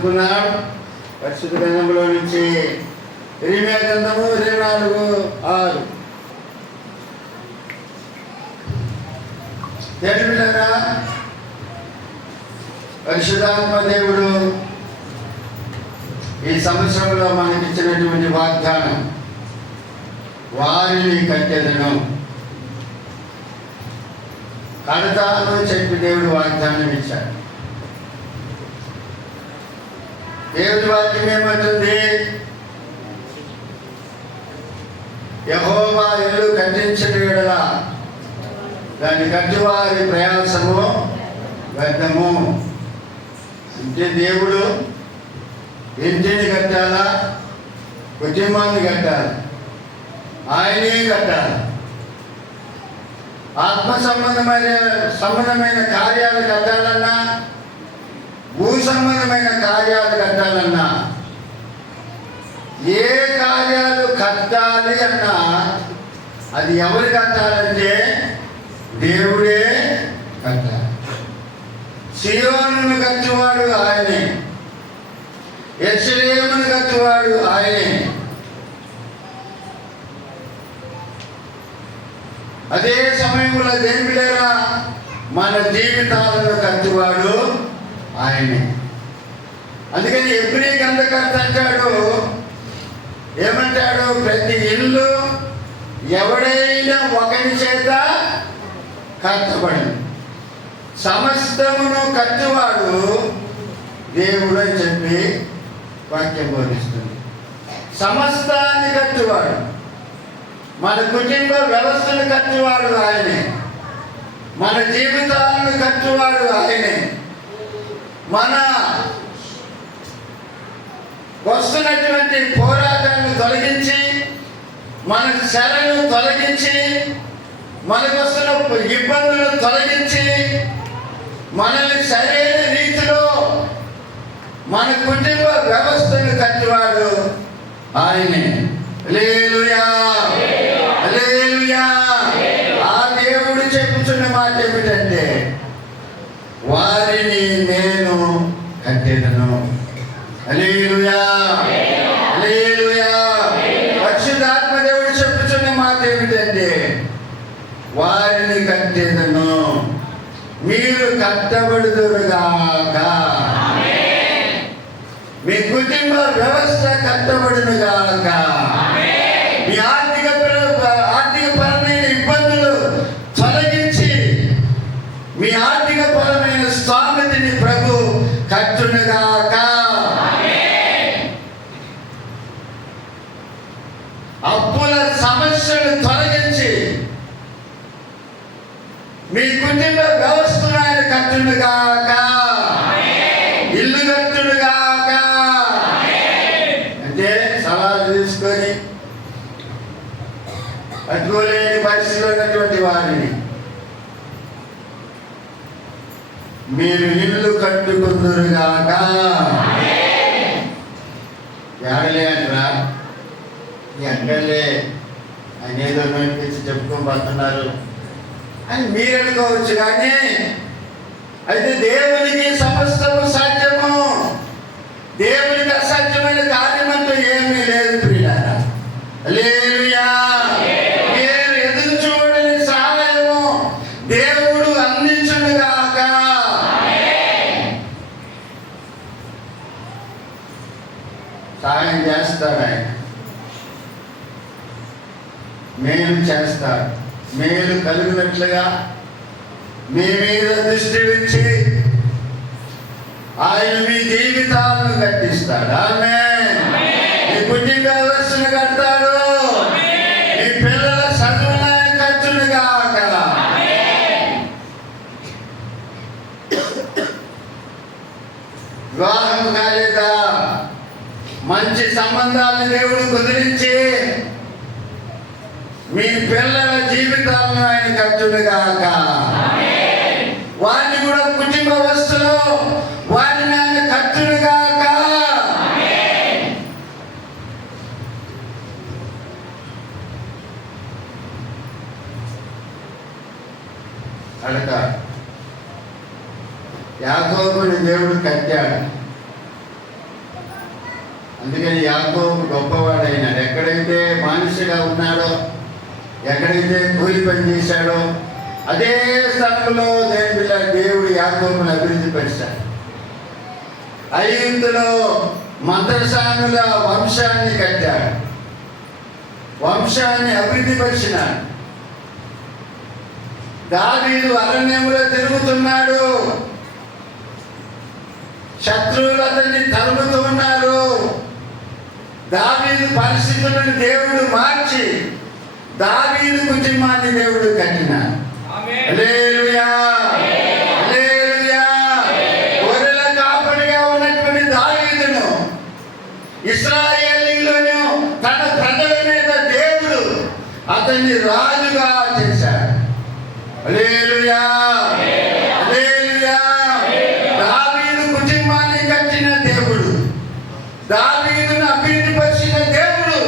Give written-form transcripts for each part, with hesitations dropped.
చదువుకున్నాడు. పరిశుద్ధ గ్రంథంలో నుంచి ఇరిమియా గ్రంథము 24:6. తెలివిలరా పరిశుద్ధాత్మ దేవుడు ఈ సంవత్సరంలో మనకి ఇచ్చినటువంటి వాగ్దానం, వారిని కట్టెదను కడతాను చెప్పి దేవుడు వాగ్దానం ఇచ్చాడు. దేవుడి వాక్యం ఏమంటుంది? యెహోవా ఇల్లు కట్టించిన యెడల దాన్ని కట్టువారి ప్రయాసము వ్యర్థము. అంటే దేవుడు ఇంటిని కట్టాలా, కుటుంబాన్ని కట్టాలి, ఆయనే కట్టాలి. ఆత్మ సంబంధమైన కార్యాలు కట్టాలన్నా, భూ సంబంధమైన కార్యాలు కట్టాలన్నా, ఏ కార్యాలు కట్టాలి అన్నా అది ఎవరు కట్టాలంటే దేవుడే కట్టాలి. సియోనును కట్టువాడు ఆయనే, యెరూషలేమును కట్టువాడు ఆయనే. అదే సమయంలో దేవుడేరా మన జీవితాలను కట్టువాడు ఆయనే. అందుకని ఎబ్రీ గ్రంథకర్త అంటాడు, ఏమంటాడు? ప్రతి ఇల్లు ఎవడైనా ఒకరి చేత కట్టబడింది, సమస్తమును కట్టువాడు దేవుడు అని చెప్పి వాక్యం బోధిస్తుంది. సమస్తాన్ని కట్టువాడు, మన కుటుంబ వ్యవస్థను కట్టువాడు ఆయనే, మన జీవితాలను కట్టువాడు ఆయనే. మన వస్తున్నటువంటి పోరాటాలను తొలగించి, మన శ్రమను తొలగించి, మనకు వస్తున్న ఇబ్బందులను తొలగించి, మనల్ని సరైన రీతిలో మన కుటుంబ వ్యవస్థను కట్టువాడు ఆయనే. హల్లెలూయా, హల్లెలూయా. ఆ దేవుడు చెప్పుచున్న మాట ఏమిటంటే, వారిని నేను కట్టెదను. హల్లెలూయా, హల్లెలూయా. పరిశుద్ధాత్మ దేవుడు చెప్పుచున్న మాట ఏమిటంటే, వారిని కట్టెదను, మీరు కట్టబడుదురుగాక. మీ కుటుంబ వ్యవస్థ కట్టబడునుగాక. మీ ఆర్థికపరమైన ఇబ్బందులు తొలగించి, మీ ఆర్థికపరమైన స్థామతిని ప్రభు కట్టునుగాక. అప్పుల సమస్యలు తొలగించి, మీ కుటుంబ వ్యవస్థను ఆయన కట్టునుగాక, ఇల్లు కట్టునుగాక. అంటే సలహాలు తీసుకొని కట్టుకోలేని పరిస్థితిలో ఉన్నటువంటి వారిని మీరు ఇల్లు కట్టుకుందురుగాక. ఎక్కడలే అంటారా? ఎక్కడలే ఆయన ఏదో నోటిపించి చెప్పుకొని పడుతున్నారు అని మీరు అనుకోవచ్చు. కానీ అయితే దేవునికి సమస్తము సాధ్యము, దేవునికి అసాధ్యమైన కార్యమంటూ ఏమీ లేదు ప్రియులారా. హల్లెలూయా. మీరు ఎదురు చూడని సహాయము దేవుడు అందించునుగాక. సహాయం చేస్తాడు ఆయన, మేలు చేస్తాడు. మేలు కలిగినట్లుగా మీ మీద దృష్టి ఉంచి ఆయన మీ జీవితాలను కట్టిస్తాడు. ఆమేన్. మీ కుటుంబ వ్యవస్థను కడతాడు, మీ పిల్లల చదువులను కట్టునుగాక. వివాహం కాలేదా? మంచి సంబంధాలను దేవుడు కుదిరించి మీ పిల్లల జీవితాలను ఆయన కట్టునుగాక. వారిని కూడా కుటుంబ వ్యవస్థలో వారిని ఆయన కట్టునుగాక. కడతాడు. యాకోబుని దేవుడు కట్టాడు, అందుకని యాకోబు గొప్పవాడైనాడు. ఎక్కడైతే బానిసగా ఉన్నాడో, ఎక్కడైతే కూలి పని చేశాడో అదే స్థలంలో దేవుడు యాకోబును అభివృద్ధి పరిచాడు. ఐగుప్తులో మంత్రసానుల వంశాన్ని కట్టాడు, వంశాన్ని అభివృద్ధి పరిచినాడు. దావీదు అరణ్యంలో తిరుగుతున్నాడు, శత్రువులు అతన్ని తరుముతూ ఉన్నారు. దావీదు పరిస్థితులను దేవుడు మార్చి దావీదు కుటుంబాన్ని దేవుడు కట్టినాడు. హల్లెలూయా, హల్లెలూయా. గొర్రెల కాపరిగా ఉన్నటువంటి దావీదును ఇశ్రాయేలీయులను తన ప్రజల మీద దేవుడు అతన్ని రాజుగా చేశాడు. హల్లెలూయా, హల్లెలూయా. దావీదు కుటుంబాన్ని కట్టిన దేవుడు, దావీదును అభివృద్ధి పరిచిన దేవుడు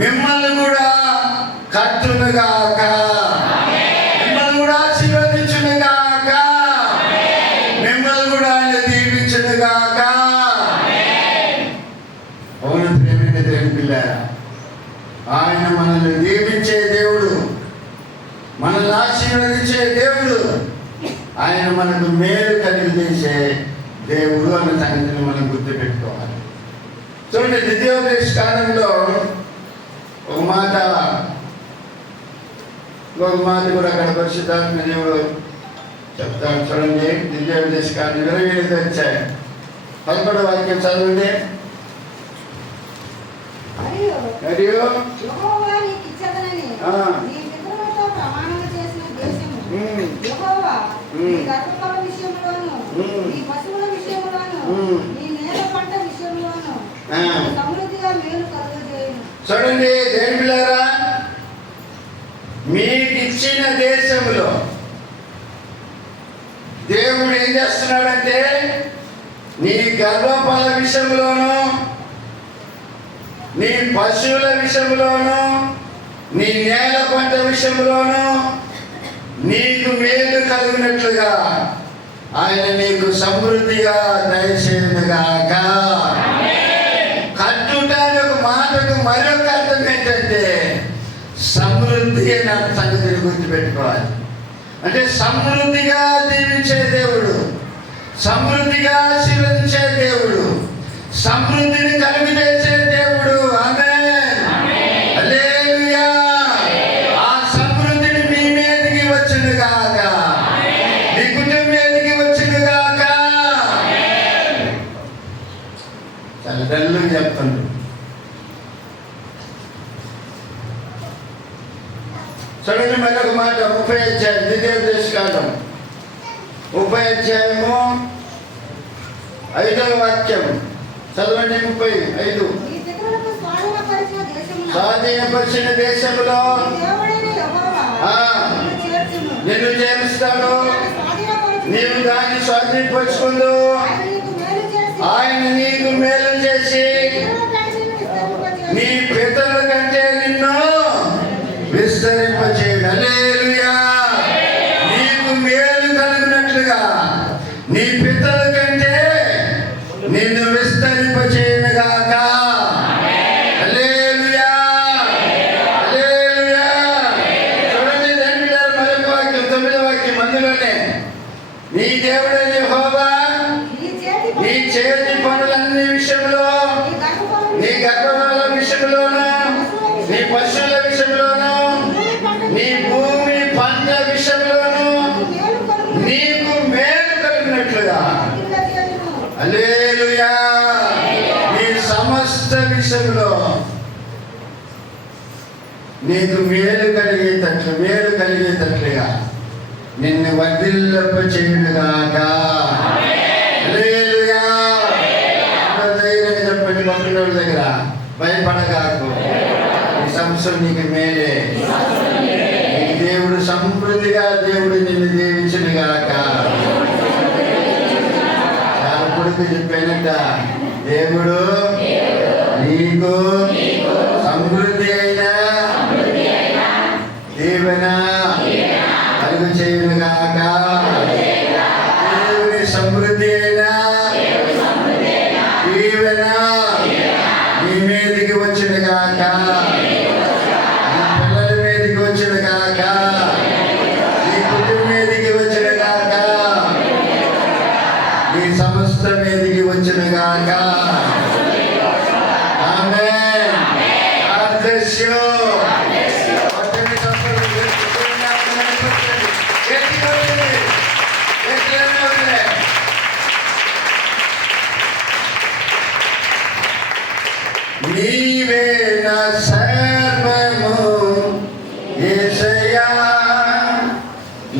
మిమ్మల్ని కూడా కట్టునుగాక, మిమ్మల్ని కూడా ఆశీర్వదించునుగాక, మిమ్మల్ని కూడా ఆయన దీవించునుగాక. అవును ప్రేమిక దేవుని పిల్లారా, ఆయన మనల్ని దీవించే దేవుడు, మనల్ని ఆశీర్వదించే దేవుడు, ఆయన మనకు మేలు కలిగజేసే దేవుడు అన్న సంగతిని మనం గుర్తుపెట్టుకోవాలి. చూడండి, ద్వితీయోపదేశ కాలంలో ఒక మాట కూడా అక్కడ పరిశుద్ధాత్మ దేవుడు చెప్తాడు. చూడండి, ద్వితీయోపదేశ కాలం 25 వచ్చాయి 11వ వాక్యం చదవండి. మరియు చూడండి దేవుని పిల్లారా, మీకు ఇచ్చిన దేశంలో దేవుడు ఏం చేస్తున్నాడంటే నీ గర్భఫల విషయంలోనూ, నీ పశువుల విషయంలోనూ, నీ నేల పంట విషయంలోనూ నీకు మేలు కలిగినట్లుగా ఆయన నీకు సమృద్ధిగా దయచేయునుగాక. కట్టుట అనే ఒక మాటకు మరొక అర్థం ఏంటంటే సమృద్ధి అనే సంగతిని గుర్తుపెట్టుకోవాలి. అంటే సమృద్ధిగా దీవించే దేవుడు, సమృద్ధిగా ఆశీర్వదించే దేవుడు, సమృద్ధిని కలుగజేసే దేవుడు. ఆమేన్, హల్లెలూయా. ఆ సమృద్ధిని మీ మీదకి వచ్చునుగాక, మీ కుటుంబం మీదకి వచ్చునుగాక. చాలా డల్లుగా చెప్తుంది. చూడండి మరొక మాట, 30వ అధ్యాయం ద్వితీయోపదేశ కాండం 30వ అధ్యాయము 5వ వాక్యం చదవండి. 35 స్వాధీనపరిచిన దేశంలో నిన్ను చేరుస్తాడు, నీవు దాన్ని స్వాధీనపరుచుకుందు. ఆయన నీకు మేలు చేసి నీ పితరుల కంటే నిన్ను విస్తరింపచేయును. హల్లెలూయా. నీకు మేలు కలిగినట్లుగా నీ పితరుల కంటే నిన్ను విస్తరింపచేయునుగాక. హల్లెలూయా, హల్లెలూయా. చూడండి దేవుని మరొక వాక్యం 9వ వాక్యం అందులోనే, నీ దేవుడైన యెహోవా నీ చేతి పనులన్నీ విషయంలో, నీ గర్భఫల విషయంలోనూ, నీ పశువుల విషయంలోనూ, నీ భూమి పంట విషయంలోనూ నీకు మేలు కలిగినట్లుగా. హల్లెలూయా. నీ సమస్త విషయంలో నీకు మేలు కలిగేటట్లుగా నిన్ను వర్ధిల్లప చేయునుగాక. హల్లెలూయా. ధైర్యంగా చెప్పండి, పక్కన దగ్గర భయపడగాకు. ఈ సంవత్సరం నీకు మేలే, నీకు దేవుడు సమృద్ధిగా దేవుడు నిన్ను దీవించునుగాక. చాలా కొడుకు చెప్పానట, దేవుడు నీకు సమృద్ధి అయినా దీవెన కలుగు చేయునుగాక. దేవుని సమృద్ధి అయినా దీవెన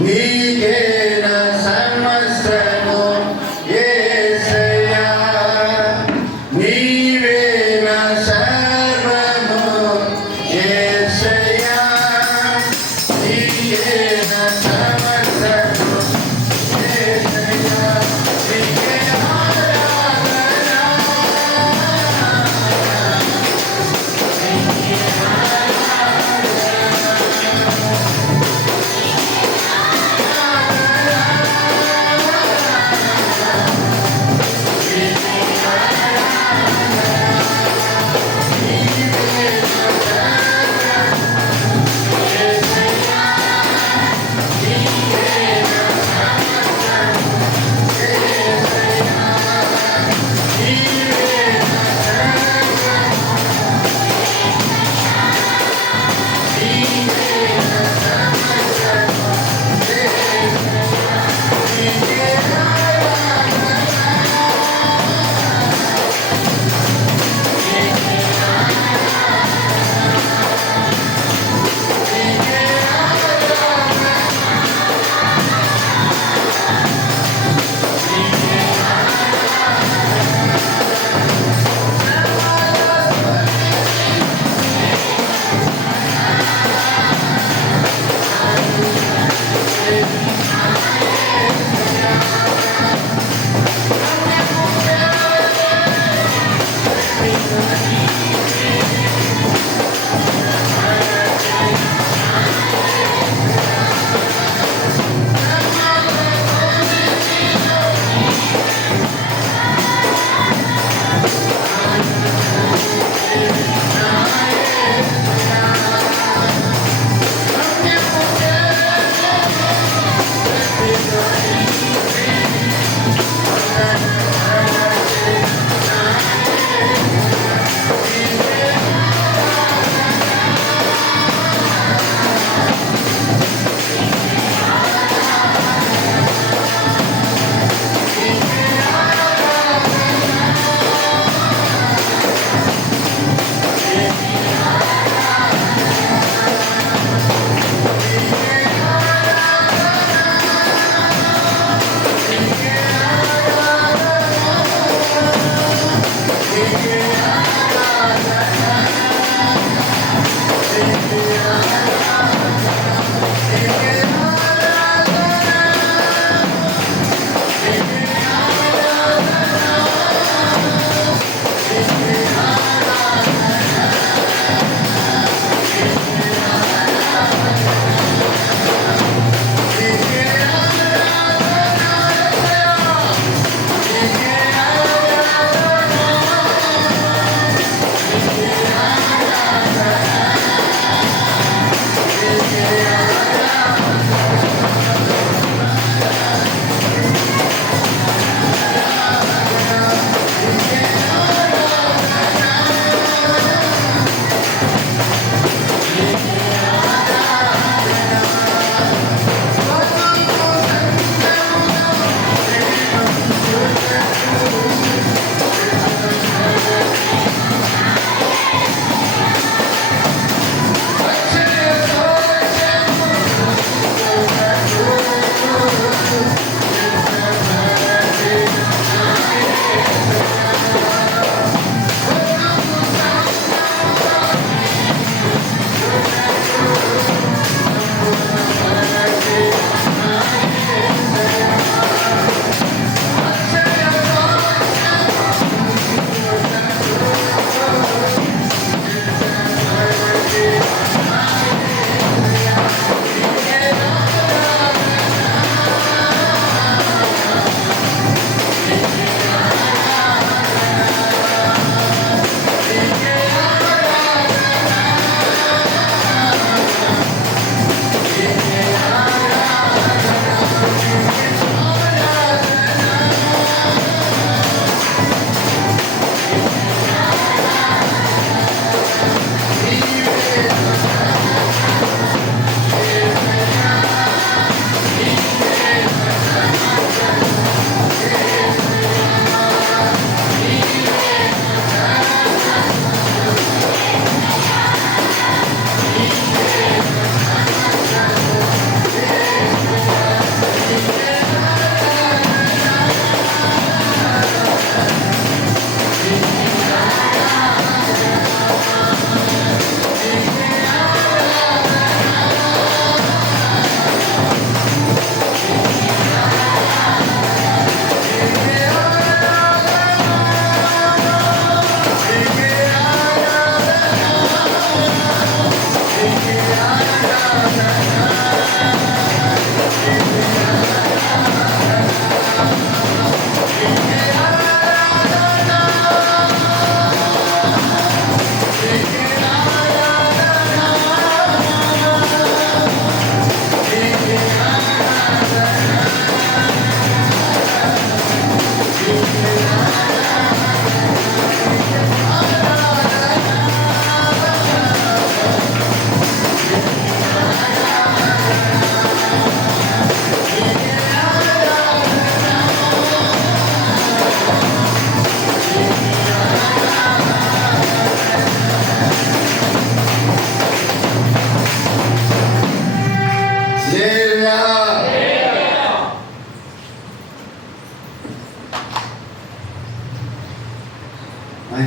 నీకే నా సమస్తము యేసయ్యా, నీవే నా సర్వము యేసయ్యా, నీకే నా సమస్తము యేసయ్యా, నీకే ఆరాధన, నీకే ఆరాధన.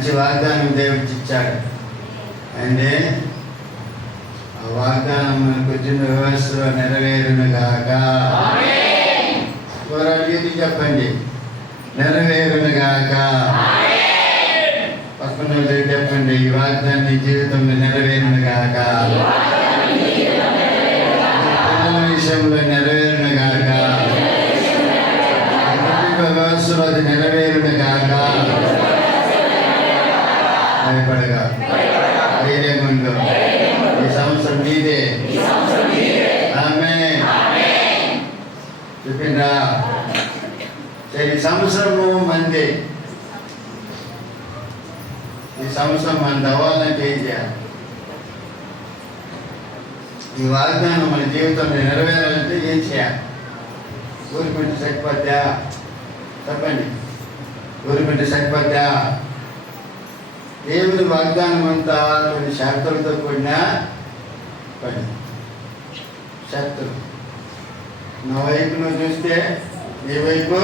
మంచి వాగ్దానం దేవుడికి ఇచ్చాడు. అంటే ఆ వాగ్దానం మనకు వచ్చిన వ్యవస్థలో నెరవేరును గాక. పోరాడి చెప్పండి, నెరవేరును గాక. పక్కన చెప్పండి, ఈ వాగ్దానం నీ జీవితంలో నెరవేరును గాక. పిల్లల విషయంలో నెరవేరును గాక. వ్యవస్థలో అది నెరవేరును గాక. భయపడగా ధైర్యంగా ఈ సంవత్సరం నీదే. ఆమేన్. చెప్పిందా? ఈ సంవత్సరము మంది, ఈ సంవత్సరం మనది అవ్వాలంటే ఏం చేయాలి? ఈ వాగ్దానం మన జీవితంలో నెరవేరాలంటే ఏం చేయాలి? ఊరిపెట్టి సరిపోద్దా? చెప్పండి, ఊరిపెట్టి సరిపోద్దా? దేవుని వాగ్దానం అంతా కొన్ని షరతులతో కూడిన పని. షరతులు నా వైపు నువ్వు చూస్తే నీ వైపు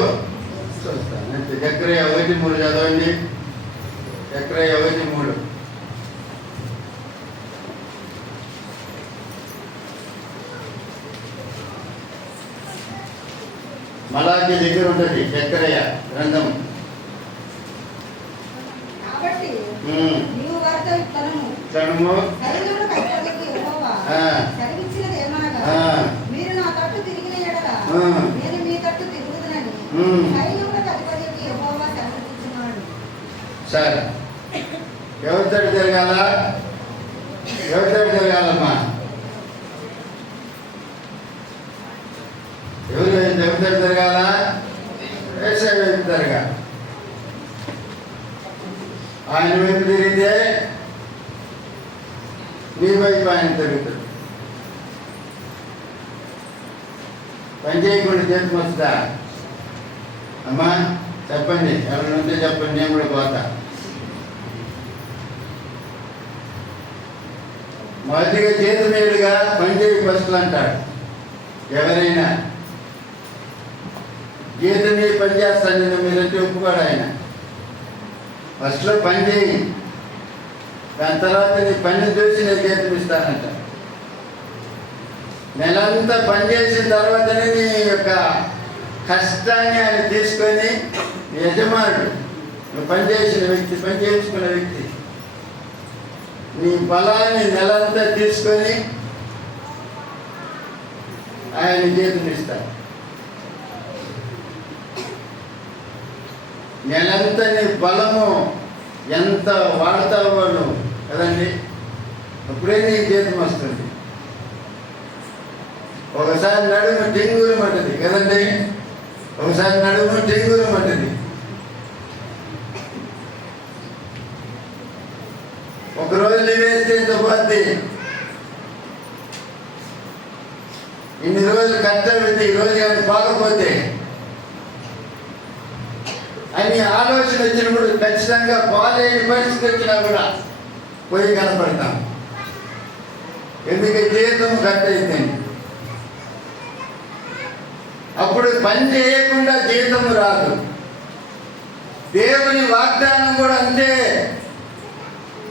చూస్తాను అంతే. జకర్యా 1:3 చదవండి. జకర్యా 1:3. మలాకి దగ్గర ఉంటుంది జకర్యా గ్రంథం. మీరు నా తట్టు తిరిగిన ఎడల నేను మీ తట్టు తిరుగుదునని సైన్యములకు అధిపతికి యెహోవా సెలవిస్తున్నాడు. సరే, ఎవరి తట్టు తిరగాల? ఎవరి తట్టు తిరగాలమ్మా? ఎవరి తట్టు తిరగాల? యేసయ్య వైపు తిరగాలి. ఆయన వైపు తిరిగితే నీ వైపు ఆయన తిరుగుతాడు. పని చేయకుండా చేతి వస్తుందా? అమ్మా చెప్పండి, ఎవరి ఉంటే చెప్పండి, నేను కూడా పోతా. మొదటిగా చేతి మీదుగా పని చేయి ఫస్ట్లు అంటాడు. ఎవరైనా చేతి మీద పని చేస్తాను నేను, మీరంటే ఒప్పుకోడు ఆయన. ఫస్ట్లో పని చేయి, దాని తర్వాత నీ పని చూసి నేను జీతం ఇస్తానంట. నెలంతా పని చేసిన తర్వాతనే నీ యొక్క కష్టాన్ని ఆయన తీసుకొని, యజమానుడు, నువ్వు పని చేసిన వ్యక్తి, పని చేయించుకున్న వ్యక్తి, నీ ఫలాన్ని నెలంతా తీసుకొని ఆయన జీతం ఇస్తాడు. నెలంతా నీ బలము ఎంత వాడతావో నువ్వు కదండి, అప్పుడే నీకు జీతం వస్తుంది. ఒకసారి నడుము టింగురు మంటది కదండి, ఒకసారి నడుము టింగురు మంటది. ఒకరోజు వేస్తే ఇంత పోద్ది, ఇన్ని రోజులు కష్టపడితే ఈ రోజు కానీ పోకపోతే అని ఆలోచన వచ్చినప్పుడు ఖచ్చితంగా పోలేని పరిస్థితి వచ్చినా కూడా పోయి కనపడతాం. ఎందుకంటే జీతం కట్ అయిపోయింది. అప్పుడు పని చేయకుండా జీతం రాదు. దేవుని వాగ్దానం కూడా అంతే.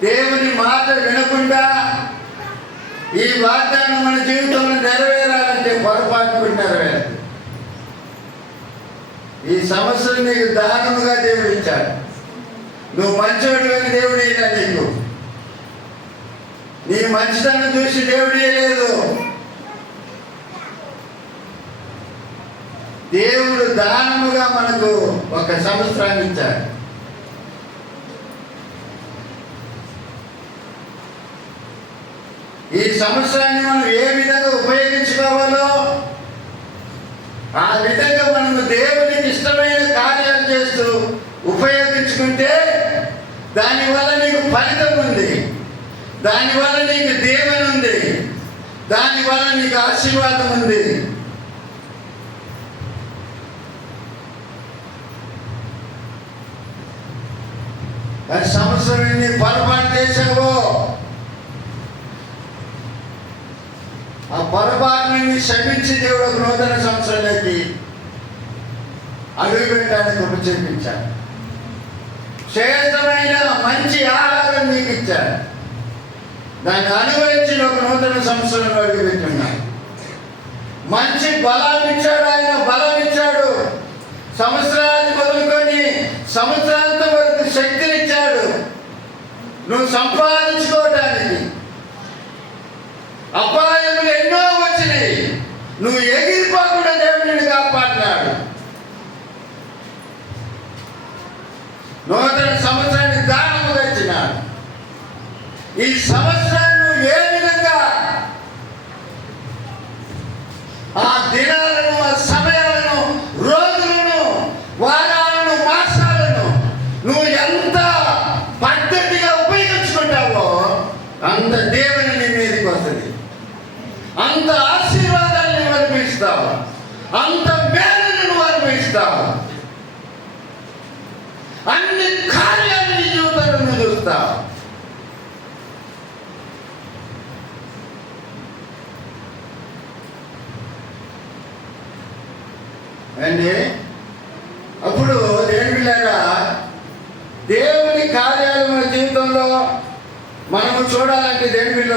దేవుని మాట వినకుండా ఈ వాగ్దానం మన జీవితంలో నెరవేరాలంటే పొరపాటు కూడా నెరవేరదు. ఈ సమస్యను నీకు దానముగా దేవుడు ఇచ్చాడు. నువ్వు మంచోడు అని దేవుడు అయినా నీకు, నీ మంచితనం చూసి దేవుడే లేదు. దేవుడు దానముగా మనకు ఒక సంవత్సరాన్ని ఇచ్చాడు. ఈ సంవత్సరాన్ని మనం ఏ విధంగా ఉపయోగించుకోవాలో ఆ విధంగా మనము దేవునికి ఇష్టమైన కార్యాలు చేస్తూ ఉపయోగించుకుంటే దానివల్ల నీకు ఫలితం ఉంది, దానివల్ల నీకు దీవెన ఉంది, దానివల్ల నీకు ఆశీర్వాదం ఉంది. సంవత్సరం నీ పొరపాటు చేసావో ఆ పొరపాటుని క్షమించి దేవుడు ఒక నూతన సంవత్సరంలోకి అడుగు పెట్టడానికి కృప చూపించాడు. శ్రేష్టమైన మంచి ఆహారం నీకు ఇచ్చాడు. దాన్ని అనుభవించి ఒక నూతన సంవత్సరంలో అడుగుపెట్టున్నాడు. మంచి బలం ఇచ్చాడు. ఆయన బలం ఇచ్చాడు. సంవత్సరాన్ని మొదలుకొని సంవత్సరాంతం వరకు శక్తినిచ్చాడు నువ్వు సంపాదించుకోవటానికి. అపాయములు ఎన్నో వచ్చినాయి, నువ్వు ఎగిరిపోకుండా దేవుడు నిన్ను కాపాడినాడు. నూతన సంవత్సరాన్ని దానముగా ఇచ్చినాడు. ఈ సంవత్సరాన్ని నువ్వు ఏ విధంగా ఆ దినాలను, ఆ సమయాలను, రోజులను, వారాలను, మాసాలను నువ్వు ఎంత పద్ధతిగా ఉపయోగించుకుంటావో అంత దేవుని నీ మీదకి వస్తుంది, అంత ఆశీర్వాదాన్ని నువ్వు అనుభవిస్తావు, అంత మేలును నువ్వు అనుభవిస్తావు, అన్ని కార్యాలు నీ జీవితంలో నువ్వు చూస్తావు. అండి అప్పుడు దేవుడిలాగా దేవుని కార్యాలు మన జీవితంలో మనము చూడాలంటే దేవుడిలో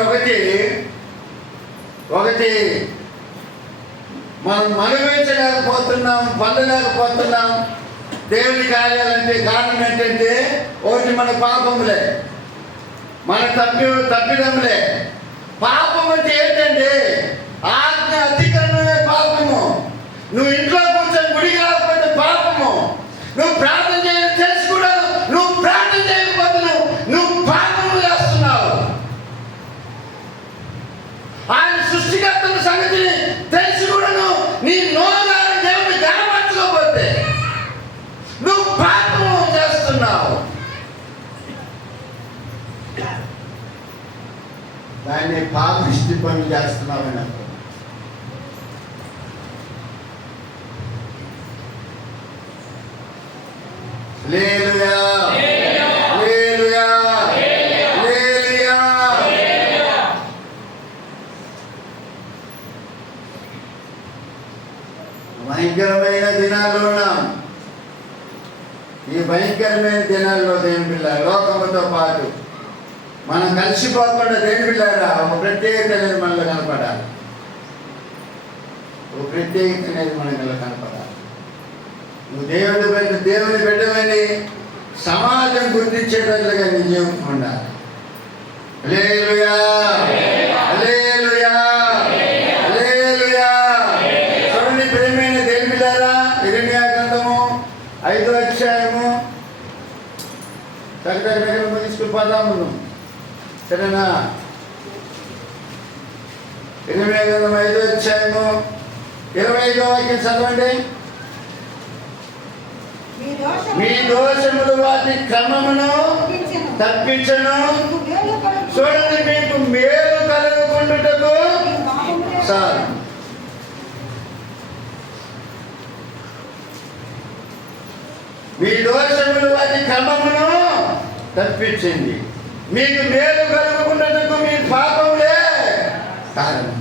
ఒకటి మనం అనుభవించలేకపోతున్నాం, పొందలేకపోతున్నాం. దేవుని కార్యాలంటే కారణం ఏంటంటే ఒకటి మన పాపములే, మన తప్పిదములే. పాపం అంటే ఏంటండి? ఆజ్ఞ అతిక్రమమే పాపము. నువ్వు ఇంట్లో కూర్చొని గుడి కాకపోతే పాపము. నువ్వు ప్రార్థన చేయడం తెలిసి కూడా నువ్వు ప్రార్థన చేయకపోతే నువ్వు పాపము చేస్తున్నావు. ఆయన సృష్టికర్తల సంగతిని తెలిసి కూడా నీ నోరు దేవుని గణపరచుకోకపోతే నువ్వు పాపము చేస్తున్నావు. దాన్ని పాపిష్టి పనులు చేస్తున్నావు అని అర్థం. హల్లెలూయా, హల్లెలూయా, హల్లెలూయా. భయంకరమైన దినాల్లో ఉన్నాం. ఈ భయంకరమైన దినాల్లో దేవుని పిల్ల లోకముతో పాటు మనం కలిసిపోకుండా దేవుని పిల్లారా ఒక ప్రత్యేకత అనేది మనలో కనపడాలి. ఒక ప్రత్యేకత అనేది మనలో కనపడాలి. నువ్వు దేవుని బిడ్డమని సమాజం గుర్తించేటట్లుగా నీ జీవితం ఉండాలి. హల్లెలూయా, హల్లెలూయా, హల్లెలూయా. చూడండి ప్రియమైన దేవుని బిడ్డలారా, ఇర్మియా గ్రంథము 5వ అధ్యాయము దగ్గర తీసుకుపోదాము. సరేనా? ఇర్మియా గ్రంథం 5వ అధ్యాయము 25వ వాక్యం చదవండి. మీ దోషములు వాటి క్రమమును తప్పించను. చూడండి, మీకు మేలు కలుగుకుండుటకు సార్ మీ దోషములు వాటి క్రమమును తప్పించింది. మీకు మేలు కలుగుకుంటుటకు మీ పాపములే కారణం.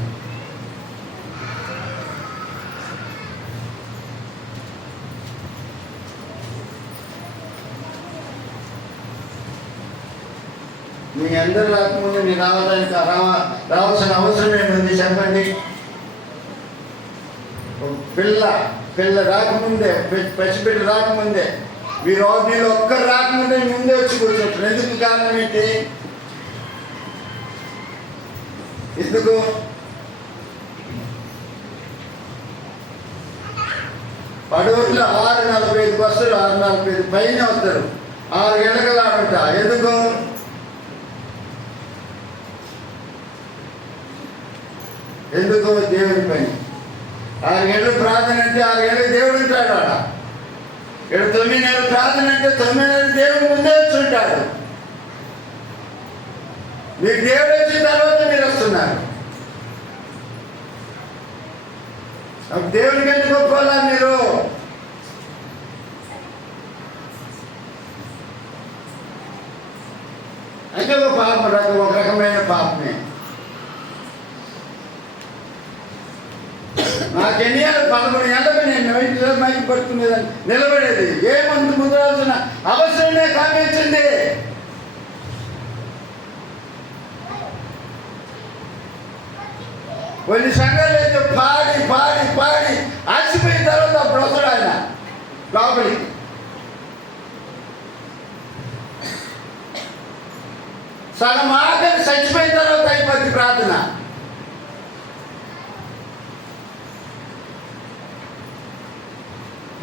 మీ అందరు రాకముందు మీరు రావాల్సిన అవసరం ఏముంది చెప్పండి? పిల్ల రాకముందే, పసిబిడ్డ రాకముందే, మీరు ఒక్కరు రాకముందే ముందే వచ్చి కూర్చుంటారు. ఎందుకు? కారణం ఏంటి? ఎందుకు? పడవల్లో 6:45 బస్సులు 6:45 పైన వస్తారు. 6 గంటలు ఆడుంట. ఎందుకు? దేవుని పని. 6 గంటలు ప్రార్థన అంటే 6 గంటలకు దేవుడు ఉంటాడు. ఆడ 9 నెలలు ప్రార్థన అంటే 9 నెలలు దేవుడు ముందే వచ్చి ఉంటాడు. మీకు దేవుడు వచ్చిన తర్వాత మీరు వస్తున్నారు. దేవుని కంటే గొప్పలా మీరు. అంటే ఒక రకమైన పాపమే. నాకు ఎన్ని ఏళ్ళు? 11 ఏళ్ళకి నేను మైకి పట్టుకునేదాన్ని నిలబడేది. ఏమంత ముద్రాల్సిన అవసరమే కామించింది. కొన్ని సంఘాలు అయితే పాడి పాడి పాడి అలసిపోయిన తర్వాత అప్పుడు వస్తాడు ఆయన లోపలికి. సగం ఆఖరి చచ్చిపోయిన తర్వాత అయిపోద్ది ప్రార్థన.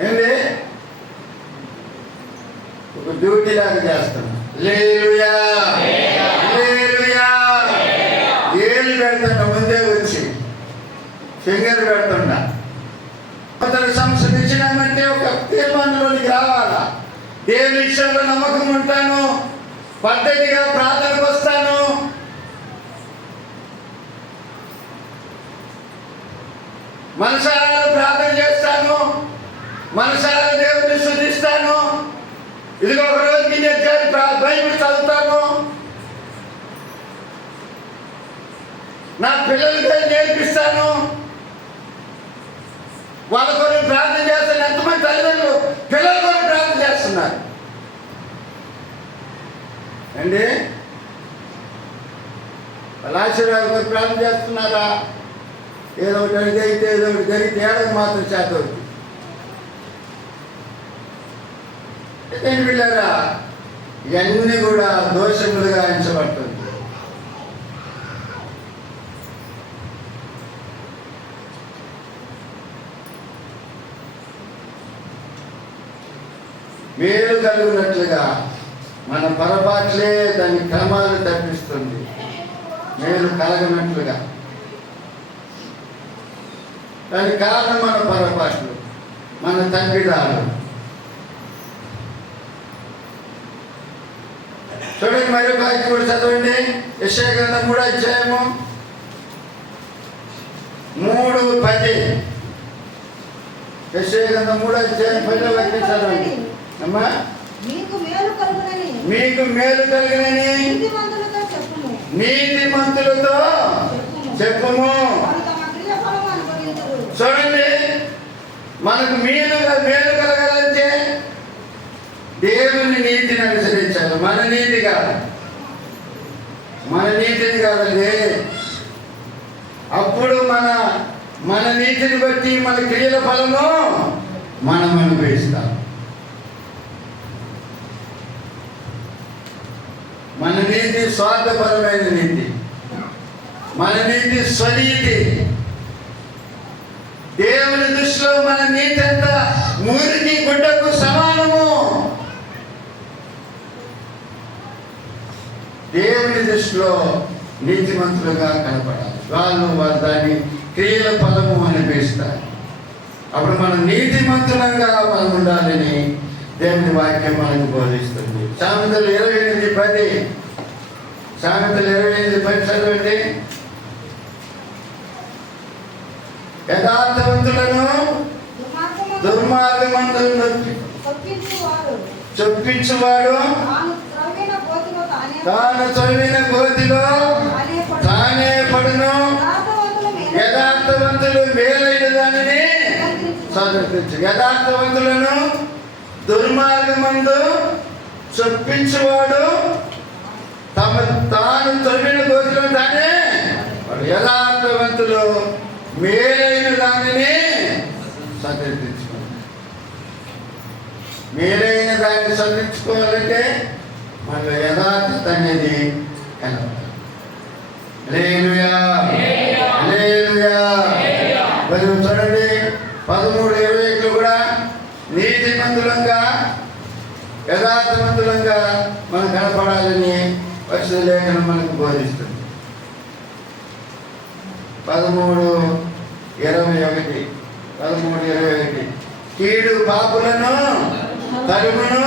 ఏంటి ఒక డ్యూటీ లాగా చేస్తాను. హల్లెలూయా హల్లెలూయా. ఏళ్ళు పెడుతున్నా ముందే వచ్చి ఫింగర్ పెడుతున్నా. అతని సంస్థ ఇచ్చినామంటే ఒక తీర్మానంలోనికి రావాలా. దేవుని విషయంలో నమ్మకం ఉంటాను, పద్ధతిగా ప్రార్థనకు వస్తాను. మనసారా ప్రార్థన చేస్తాను, మనసారా దేవుడిని స్తుతిస్తాను. ఇదిగో ఒక రోజుకి నేను బైబిల్ చదువుతాను, నా పిల్లలకి నేర్పిస్తాను, వాళ్ళ కొరకు ప్రార్థన చేస్తాను. ఎంతమంది తల్లిదండ్రులు పిల్లల కొరకు ప్రార్థన చేస్తున్నారు అండి? వాళ్ళ ఆశీర్వాదం కొరకు ప్రార్థన చేస్తున్నారా? ఏదో ఒకటి అడిగితే ఏదో ఒకటి జరిగితే ఏడాది మాత్రం చేత అవుతుంది. నేను వెళ్ళారా, ఇవన్నీ కూడా దోషములుగా ఎంచబడుతుంది. మేలు కలుగునట్లుగా మన పొరపాట్లే దాని క్రమాలు తప్పిస్తుంది. మేలు కలగనట్లుగా దానికి కారణం మన పొరపాట్లు, మన తప్పిదాలు. చూడండి, మరి వాక్యం కూడా చదవండి. యెషయా గ్రంథం 3వ అధ్యాయము 3:10. యెషయా గ్రంథం 3వ అధ్యాయం 10వ వాక్యం చదవండి అమ్మా. మీకు మేలు కలుగునని నీతిమంతులతో చెప్పుము. చూడండి, మనకు మేలు కలగాలంటే దేవుని నీతిని అనుసరించాలి. మన నీతి కాదు, మన నీతిని కాదండి. అప్పుడు మన నీతిని బట్టి మన క్రియల ఫలము మనం అనుభవిస్తాం. మన నీతి స్వార్థపరమైన నీతి, మన నీతి స్వనీతి. దేవుని దృష్టిలో మన నీతి అంతా మురికి గుడ్డకు సమానము. దేవుని దృష్టిలో నీతిమంతులుగా కనపడాలి. వాళ్ళు దాని క్రియల ఫలము అనిపిస్తారు. అప్పుడు మనం నీతిమంతులంగా మనం ఉండాలని దేవుని వాక్యం మనకు బోధిస్తుంది. సామెతలు 28:10. సామెతలు 28:10 చదవండి. యథార్థవంతులను దుర్మార్గమందులను చొప్పించువాడు తాను చదివిన గోతిలో తానే పడును. యథార్థవంతులు మేలైన దానిని సమర్పించు. యథార్థవంతులను దుర్మార్గమందు చొప్పించువాడు తాను చదివిన గోతిలో తానే. యథార్థవంతులు మేలైన దానిని సంతరించుకోవాలి. మేలైన దాన్ని సంతరించుకోవాలంటే మనలో యథార్థత అనేది కనపడాలి. హల్లెలూయా హల్లెలూయా. మరి చూడండి 13:21 కూడా నీతిమంతులంగా యథార్థవంతులంగా మనం కనపడాలని పరిశుద్ధ లేఖనం మనకు బోధిస్తుంది. 13:21 కీడు పాపులను తరుమును,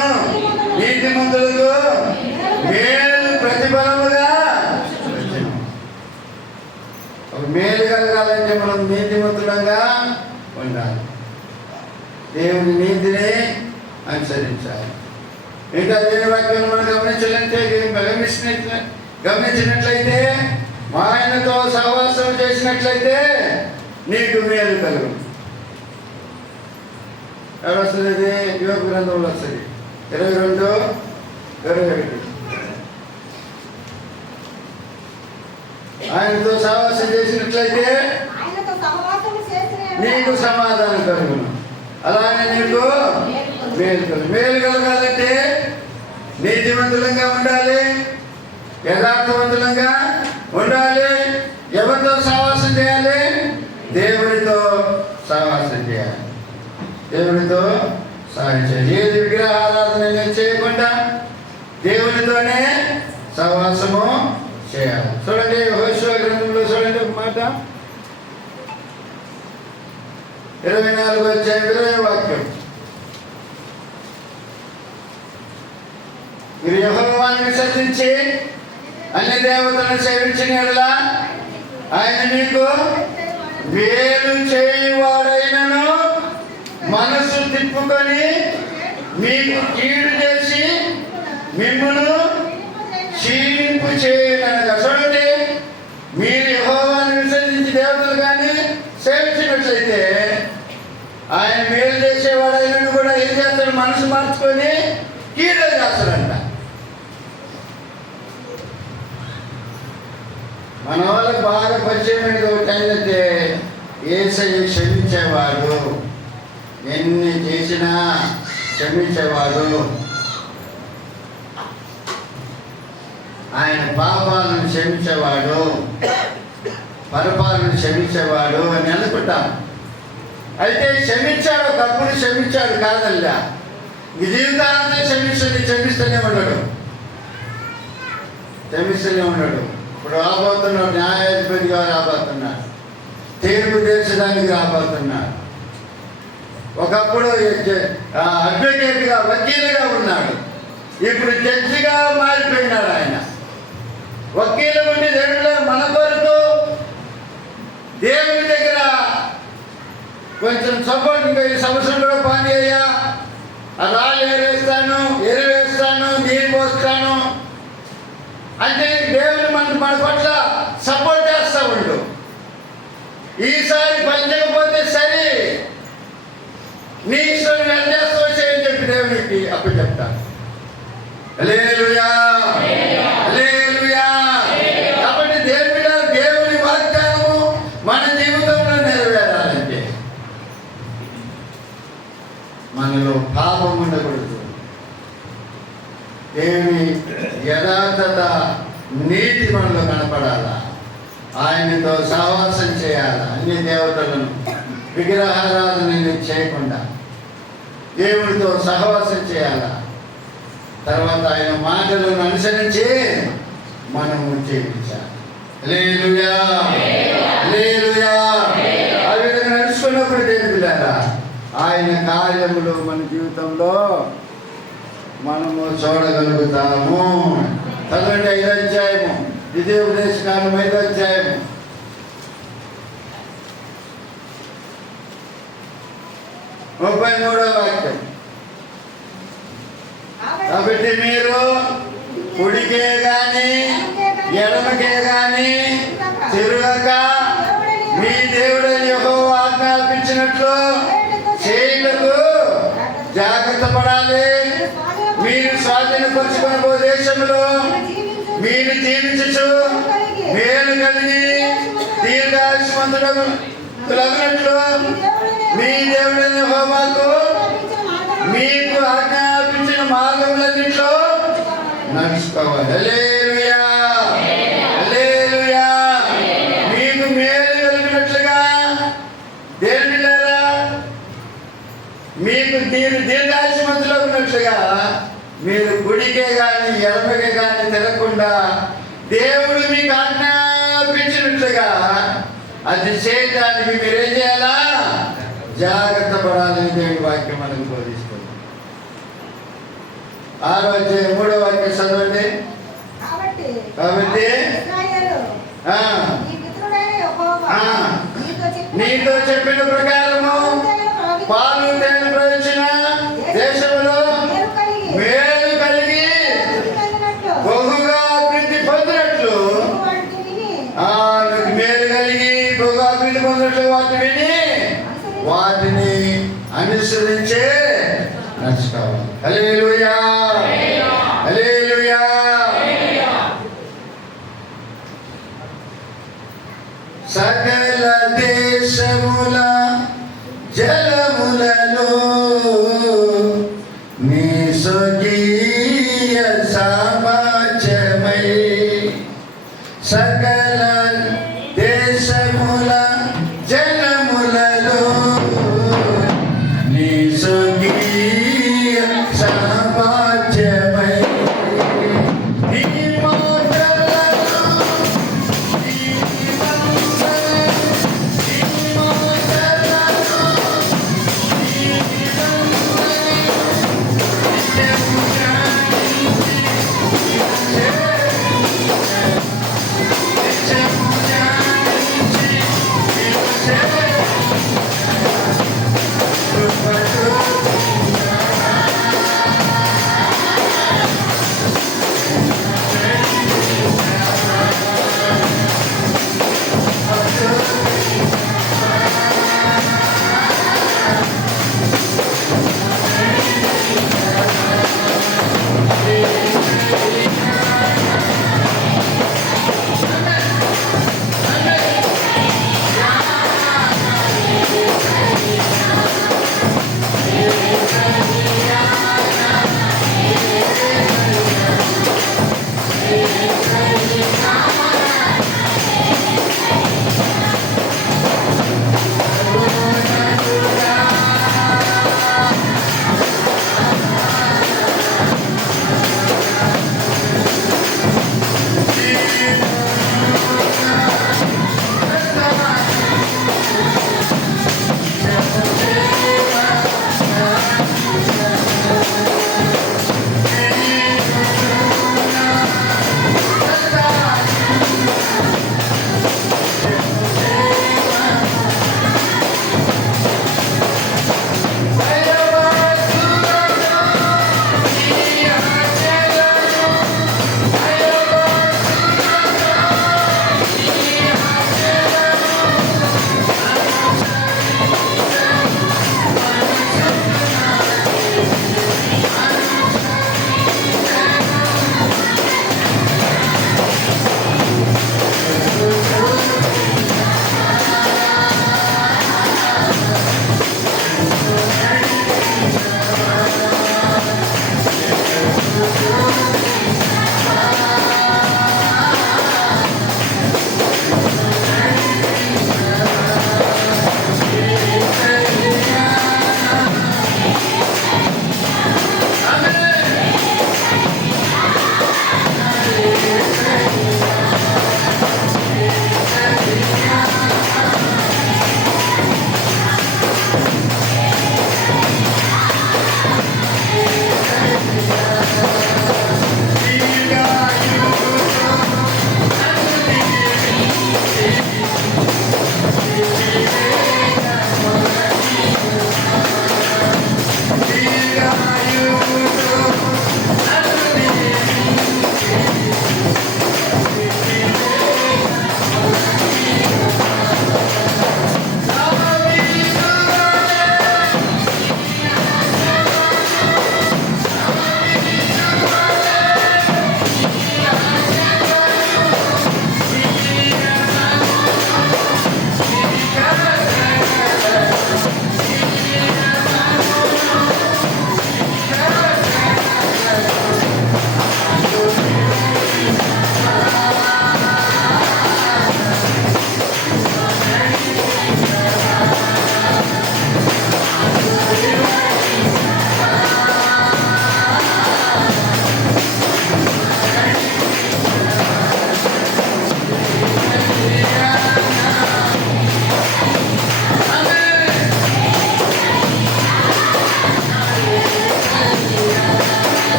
నీతిమంతులకు మేలు ప్రతిఫలముగా. మేలు కలగాలంటే మనం నీతిమంతులంగా ఉండాలి, దేవుని నీతిని అనుసరించాలి. ఇంకా దేవుని వాక్యాన్ని మనం గమనించినట్లయితే ఆయనతో సహవాసం చేసినట్లయితే నీకు మేలు కలుగు. ఎక్కడ వస్తుంది? ఇది యోగ గ్రంథంలో వస్తుంది 22:21. ఆయనతో సహవాసం చేసినట్లయితే ఆయనతో సహవాసము చేసిన నీకు సమాధానం కలుగును, అలానే నీకు మేలు కలుగు. మేలు కలగాలంటే నీతివంతులంగా ఉండాలి, యథార్థవంతులంగా ఉండాలి. ఎవరితో సహవాసం చేయాలి? దేవుడితో సహవాసం చేయాలి. దేవుడితో సహాయం చేయాలి. ఏది విగ్రహారాధన చేయకుండా దేవునితోనే సహవాసము చేయాలి. చూడండి యెహోషువ గ్రంథంలో చూడండి ఒక మాట, 24వ అధ్యాయం 20వ వాక్యం. మీరు యెహోవాను విసర్జించి అన్ని దేవతలను సేవించిన యెడల ఆయన మీకు మేలు చేయువాడైనను మనసు తిప్పుకొని మీకు కీడు చేసి మిమ్మును క్షీణింపు చేయనగా. చూడండి, మీరు యెహోవాను విసర్జించి దేవతలు కానీ సేవించినట్లయితే ఆయన మేలు చేసేవాడైనను కూడా ఏం చేస్తాడు? మనసు మార్చుకొని కీడు చేస్తాడంట. మన వాళ్ళకి బాగా పరిచయమైనది ఒకటి ఏంటంటే యేసయ్య క్షమించేవాడు, ఎన్ని చేసినా క్షమించేవాడు, ఆయన పాపాలను క్షమించేవాడు, పొరపాలను క్షమించేవాడు అని అనుకుంటాం. అయితే క్షమించాడు, ఒకప్పుడు క్షమించాడు కాదల్లా, ఈ జీవితాంతం క్షమిస్తూనే ఉన్నాడు. ఇప్పుడు రాబోతున్నాడు, న్యాయాధిపతిగా రాబోతున్నాడు, తీర్పు తీర్చడానికి రాబోతున్నాడు. ఒకప్పుడు అడ్వకేట్గా వకీలుగా ఉన్నాడు, ఇప్పుడు జడ్జిగా మారిపోయినాడు. ఆయన వకీలు ఉండి దేవుడు మన కొరకు దేవుని దగ్గర కొంచెం సపోర్ట్, ఇంకా ఈ సంవత్సరం కూడా పని అయ్యా, ఆ రాళ్ళు ఎరువేస్తాను, నీరు పోస్తాను అంటే దేవుడు మన పట్ల సపోర్ట్ చేస్తా ఉండు. ఈసారి పని చేయకపోతే సరే, నీ ఇష్టం ఎలా చేస్తావో చేయని చెప్పి దేవునికి అప్పుడు చెప్తాను. హల్లెలూయా, హల్లెలూయా. కాబట్టి దేవుని వాగ్దానము మన జీవితంలో నెరవేరాలంటే మనలో పాపం ఉండకూడదు. దేవుని యథార్థత, నీతి మనలో కనపడాలా. ఆయనతో సహవాసం చేయాలా, అన్ని దేవతలను విగ్రహారాధన చేయకుండా దేవుడితో సహవాసం చేయాలా. తర్వాత ఆయన మాటలను అనుసరించి మనము జీవించాలి. హల్లెలూయా, హల్లెలూయా. ఆ విధంగా నడుచుకున్నప్పుడు దేవులారా ఆయన కార్యములు మన జీవితంలో మనము చూడగలుగుతాము. చదవండి 5వ అధ్యాయము, ద్వితీయోపదేశకాండం 5వ అధ్యాయము 33వ వాక్యం. కాబట్టి మీరు కుడికే గాని ఎడమకే గాని తిరుగక మీ దేవుడైన యెహోవా ఆజ్ఞాపించినట్లు చేయుటకు జాగ్రత్త పడాలి. మీరు స్వాధీనపరచుకునే దేశంలో మీరు జీవించచ్చు మేలు కలిగి దీర్ఘాయుష్మంతులగినట్లు మీ దేవుడైన యెహోవాకు మీకు ఆజ్ఞాపించిన మార్గములన్నింటిలో నడుచుకోవాలి. హల్లెలూయా, హల్లెలూయా. మీకు మేలు కలిగినట్లుగా దేవునిలారా మీకు దీర్ఘాయుష్మంతులు ఉన్నట్లుగా మీరు కుడికే కానీ ఎడమకే కానీ తిరగకుండా దేవుడు మీకు ఆజ్ఞాపించినట్లుగా అది చేయడానికి మీరేం చేయాలా? జాగ్రత్త పడాలని దేవుడి వాక్యం మనకు బోధిస్తుంది. 6వ అధ్యాయం 3వ వాక్యం చదవండి. కాబట్టి నీతో చెప్పిన ప్రకారము పాలు తేనె ప్రవచించిన దేశంలో మేలు కలిగి బహుగా అభివృద్ధి పొందినట్లు మేలు కలిగి బహుగా అభివృద్ధి పొందినట్లు వాటిని అనుసరించే నడుచుకోవాలి. హల్లెలూయా, హల్లెలూయా. సకల దేశముల జలములలో నీ స్వకీయ సామర్థ్యమై, సకల దేశముల జలములలో నీ స్వకీయ సామర్థ్యమై, నీ మాటలను నీ వందనము, నీ మాటలను నీ వందనము నిత్యము ధ్యానించి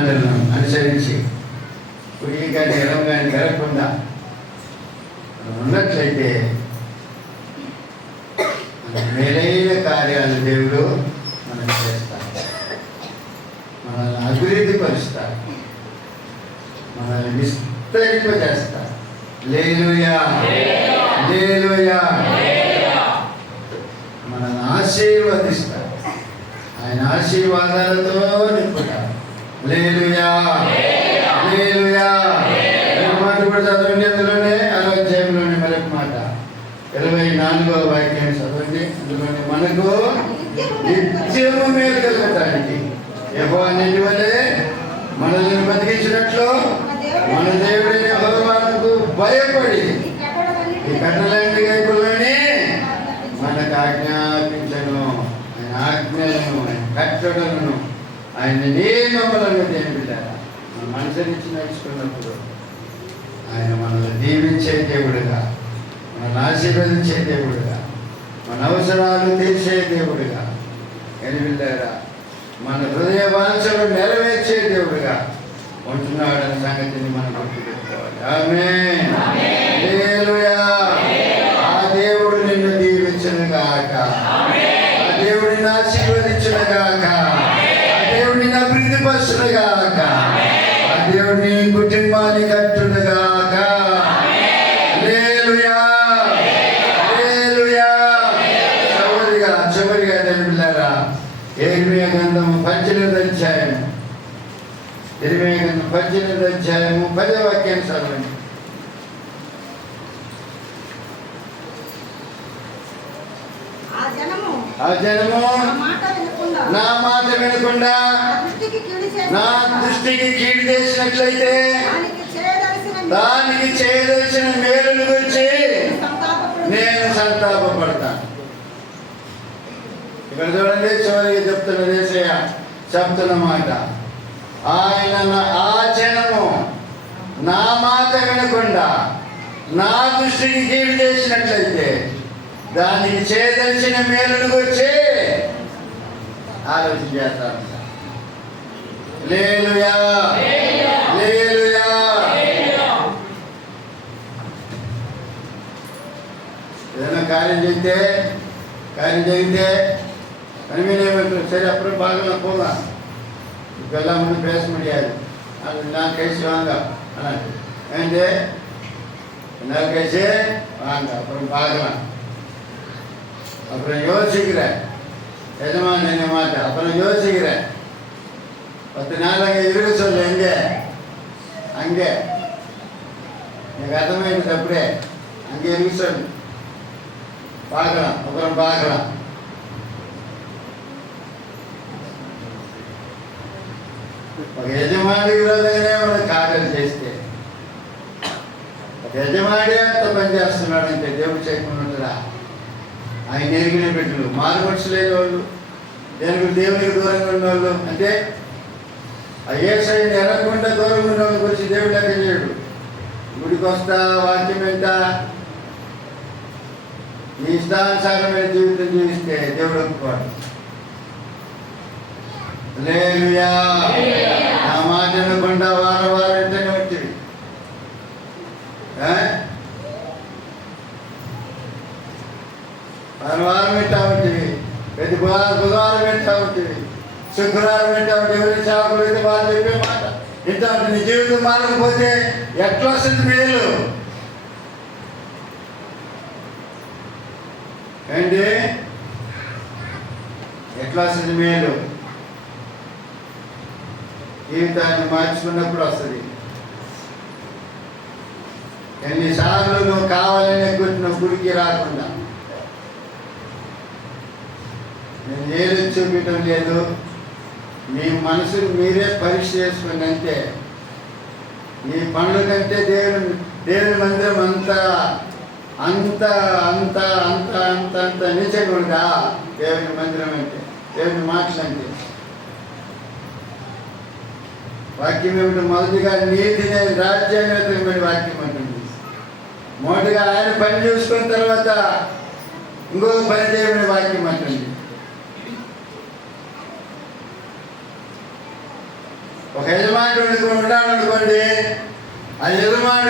మాటలను అనుసరించి కుడి కానీ ఎడం కానీ జరగకుండా ఉన్నట్లయితే మేలైన కార్యాలు దేవుడు మనం చేస్తాడు, మనల్ని అభివృద్ధి పరుస్తాడు, మనల్ని విస్తరింపజేస్తాడు. హల్లెలూయా, హల్లెలూయా. మనల్ని ఆశీర్వదిస్తాడు, ఆయన ఆశీర్వాదాలతో నింపుతాడు. హల్లెలూయా, హల్లెలూయా. మాట కూడా చదవండి, అందులోనే అధ్యాయంలోని మరొక మాట 24వ వాక్యం చదవండి. అందులోనే మనకు నిత్యము మేలు కలుగుతానికి యెహోవా నీటి వలె మనల్ని బతికించినట్లు మన దేవుడైన యెహోవాకు భయపడి ఈ కట్టలన్నీ గైకొల్లని మనకు ఆజ్ఞాపించను. ఆయన ఆజ్ఞలను, ఆయన కట్టడలను, ఆయన నియమములను దేవుడారా మనం అనుసరించి నడుచుకున్నప్పుడు ఆయన మనల్ని దీవించే దేవుడుగా, మనల్ని ఆశీర్వదించే దేవుడుగా, మన అవసరాలు తీర్చే దేవుడుగా, ఎనిమిదారా మన హృదయ వాంఛలు నెరవేర్చే దేవుడుగా ఉంటున్నాడన్న సంగతిని మనం గుర్తుపెట్టుకోవాలి. ఆమేన్, హల్లెలూయా. ఆ దేవుడు నిన్ను దీవించును గాక, ఆ దేవుడు నిన్ను ఆశీర్వదించును గాక, ఆ దేవుడు నిన్ను అభివృద్ధి పరచును గాక, ఆ దేవుడు నీ కుటుంబాన్ని కట్టును గాక. హల్లెలూయా, హల్లెలూయా. చివరిగా దేవులారా యెర్మీయా గ్రంథము 18వ అధ్యాయము 10వ వాక్యాన్ని చదవండి. ఆ జనము నా మాట వినకుండా నా దృష్టికి కీడు చేసినట్లయితే దానికి చేయదలిచిన మేలును గురించి నేను సంతాపపడతాను. ఇక్కడ చూడండి, చివరికి చెప్తున్న యేసయ్య చెప్తున్న మాట, ఆయన ఆ జనము నా మాట వినకుండా నా దృష్టికి కీడు చేసినట్లయితే దానికి చేయదలిచిన మేలును గురించి ఆలోచన చేస్తాను. హల్లెలూయా, హల్లెలూయా. ఏదైనా కార్యం జరిగితే అని మీరు ఏమంటారు, సరే అప్పుడు బాగా పోగా இப்பெல்லாம் ஒன்றும் பேச முடியாது, அது நான் கழிச்சு வாங்க ஆனால் ஏண்டே என்ன கழிச்சு வாங்க அப்புறம் பார்க்கலாம், அப்புறம் யோசிக்கிறேன் எஜமான என்ன மாட்டேன், அப்புறம் யோசிக்கிறேன் 10 நாள் அங்கே இருக்க சொல்லு, அங்கே எனக்கு அர்த்தமாயிடுது, அப்படியே அங்கே இருக்க சொல்லு, பார்க்கலாம் அப்புறம் பார்க்கலாம். ఒక యజమాని విరోధంగానే మనం కార్యాలు చేస్తే, ఒక యజమాని అంత పని చేస్తున్నాడంటే దేవుడు చేయకుండా ఆయన ఎరిగిన బిడ్డలు, మారుమనసు లేని వాళ్ళు, దేవునికి దూరంగా ఉన్నవాళ్ళు, అంటే ఆ యేసయ్యని ఎరగకుండా దూరంగా ఉన్న వాళ్ళ గురించి దేవుడు లెక్క చేయడు. గుడికి వస్తా, వాక్యం ఎంత నీ ఇష్టానుసారమైన జీవితం జీవిస్తే దేవుడు ఒప్పుకోడు. హల్లెలూయా. నా మాట వినకుండా వారం ఎంతనే వచ్చేవి, వారం పెట్టా ఉంటుంది, ప్రతి బుధవారం పెట్టా ఉంటుంది, శుక్రవారం పెట్టా ఉంటుంది. ఎవరి సేవకులు అయితే వాళ్ళు చెప్పే మాట ఇంత ఉంటుంది. నీ జీవితం మారకపోతే ఎట్లా వస్తుంది మేలు? ఏంటి ఎట్లా వస్తుంది మేలు? జీవితాన్ని మార్చుకున్నప్పుడు వస్తుంది. ఎన్నిసార్లు నువ్వు కావాలని నువ్వు గుడికి రాకుండా, నేను ఏది చూపించడం లేదు, మీ మనసును మీరే పరీక్ష చేసుకుని అంతే. మీ పనుల కంటే దేవుని మందిరం అంత అంత అంత అంత అంత అంత నీచగా ఉందా దేవుని మందిరం అంటే, దేవుని మాటలు అంటే. వాక్యం ఏమిటి? మొదటిగా నీతిని రాజ్యాంగమైన వాక్యం అంటుంది. మొదటిగా ఆయన పని చూసుకున్న తర్వాత ఇంకొక పని చేయమని వాక్యం అంటుంది. ఒక యజమాని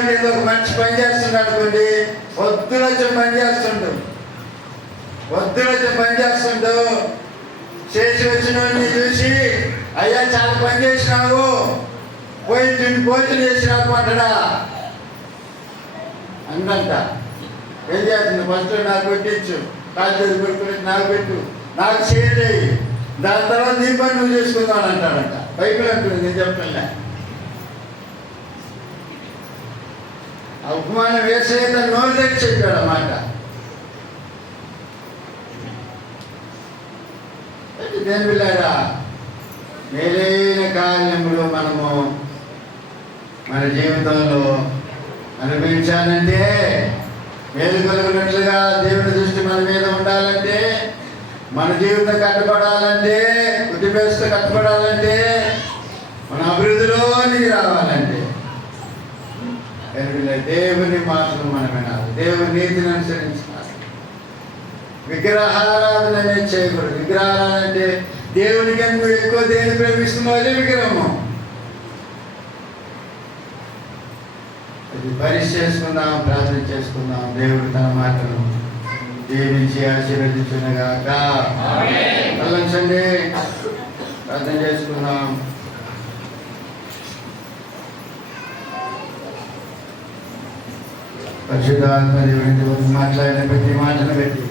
యజమానికి ఏదో ఒక మనిషి పని చేస్తున్నాడు అనుకోండి, పొద్దున వచ్చి పని చేస్తుండు, చేసి వచ్చిన వాడిని చూసి, అయ్యా చాలా పని చేసినావు, పోయి భోజనం చేసి రాకుంటాడా అందంట. ఏం చేస్తుంది? ఫస్ట్ నాకు పెట్టించు, కాళ్ళు పెట్టుకుని నాకు పెట్టు, నాకు చేయలేయి, దాని తర్వాత నీ పని నువ్వు చేసుకుందాం అని అంటాడంట. బైబిల్ అంటుంది, నేను చెప్పలే. అవమానం వేసే నోరు తెచ్చి చెప్పాడు అన్నమాట. దేని పిల్లారా, మేలైన కార్యములు మనము మన జీవితంలో అనుభవించాలంటే, మేలు కలుగునట్లుగా దేవుని దృష్టి మన మీద ఉండాలంటే, మన జీవితం కట్టబడాలంటే, కుటుంబేస్తూ కట్టబడాలంటే, మన అభివృద్ధిలోనికి రావాలంటే దేవుని మాటలు మనం వినాలి, దేవుని నీతిని అనుసరించాలి. విగ్రహారాధన అనేది చేయకూడదు. విగ్రహారాధన అంటే దేవునికి నువ్వు ఎక్కువ దేని ప్రేమిస్తున్నావు అదే విగ్రహము. అది పరీక్ష చేసుకుందాం, ప్రార్థన చేసుకుందాం. దేవుడు తన మాటను దీవించి ఆశీర్వదించునుగాక. తలంచండి, ప్రార్థన చేసుకుందాం. పరిశుద్ధాత్మ దేవుని మాట్లాడిన ప్రతి మాటను పెట్టి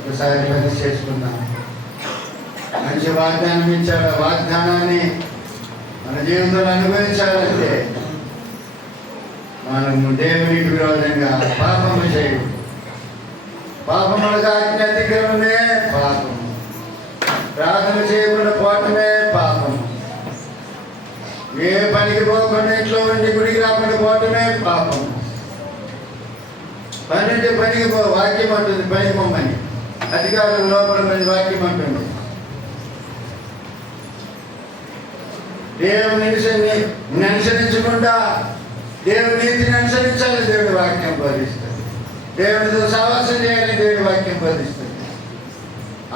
ఒకసారి పరీక్ష చేసుకుందాం. మంచి వాగ్దానం ఇచ్చాడు. వాగ్దానాన్ని మన జీవితంలో అనుభవించాలంటే మనము దేవునికి విరోధంగా పాపము చేయకూడదు. పాపములకు ఆజ్ఞ అతిక్రమమే పాపము. ప్రార్థన చేయకుండా పోవటమే పాపము. ఏ పనికి పోకుండా ఇంట్లో ఉండి గుడికి రాకుండా పోవటమే పాపము. పని అంటే పనికి పో, వాక్యం అంటుంది పనికి పొమ్మని. అధికారులు లోపల పని వాక్యం అంటుంది. దేవుని అనుసరించకుండా దేవుని నీతిని అనుసరించాలి, దేవుడి వాక్యం బోధిస్తుంది. దేవునితో సహవాసం చేయాలి, దేవుడి వాక్యం బోధిస్తుంది.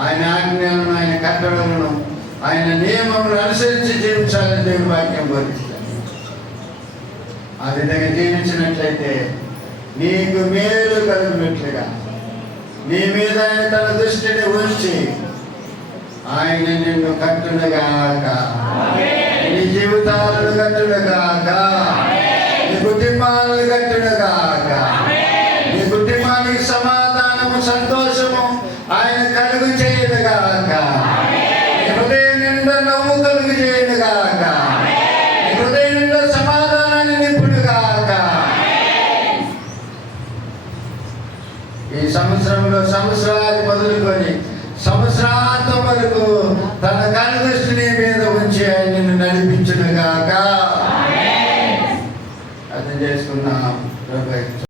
ఆయన ఆజ్ఞలను, ఆయన కట్టడలను, ఆయన నియమములను అనుసరించి జీవించాలని దేవుడి వాక్యం బోధిస్తుంది. ఆ విధంగా జీవించినట్లయితే నీకు మేలు కలుగునట్లుగా నీ మీద ఆయన తన దృష్టిని ఉంచి ఆయన నిన్ను కట్టునుగాక, నీ జీవితాలను కట్టునుగాక, నీ కుటుంబాలను కట్టునుగాక, నీ కుటుంబానికి సమాధానము, సంతోషము ఆయన కలుగు చేయనుగాక, నీ హృదయం నిండా నవ్వు కలుగు చేయనుగాక, నీ హృదయం నిండా సమాధానాన్ని నింపునుగాక. ఈ సంవత్సరంలో సంవత్సరాలు మొదలుకొని సంవత్సరాంతం వరకు తన